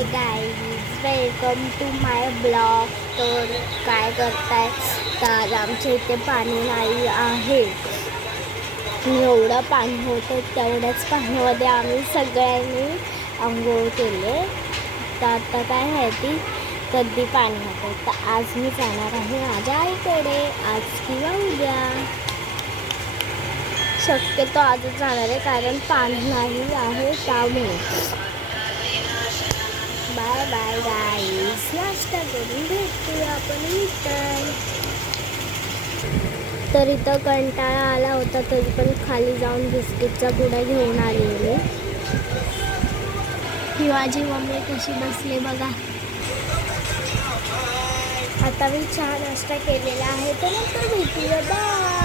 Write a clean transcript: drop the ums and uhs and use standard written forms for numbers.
High guys, welcome to my blog. तर काय करताय? तर आमच्या इथे पाणी नाही आहे. एवढं पाणी होतं, तेवढ्याच पाण्यामध्ये आम्ही सगळ्यांनी अंघोळ केले. तर आता काय माहिती कधी पाणी होतं. तर आज मी जाणार आहे माझ्या आईकडे, आज किंवा उद्या. शक्यतो आजच जाणार आहे कारण पाणी नाही आहे त्यामुळे. बाय बाय गाईज, नाश्ता करून भेटूया आपण इथं. तर इथं कंटाळा आला होता तरी पण खाली जाऊन बिस्किटचा पुडा घेऊन आलेली. ही माझी मम्मी कशी बसले बघा. आता मी चहा नाश्ता केलेला आहे तर नंतर भेटूया. बाय.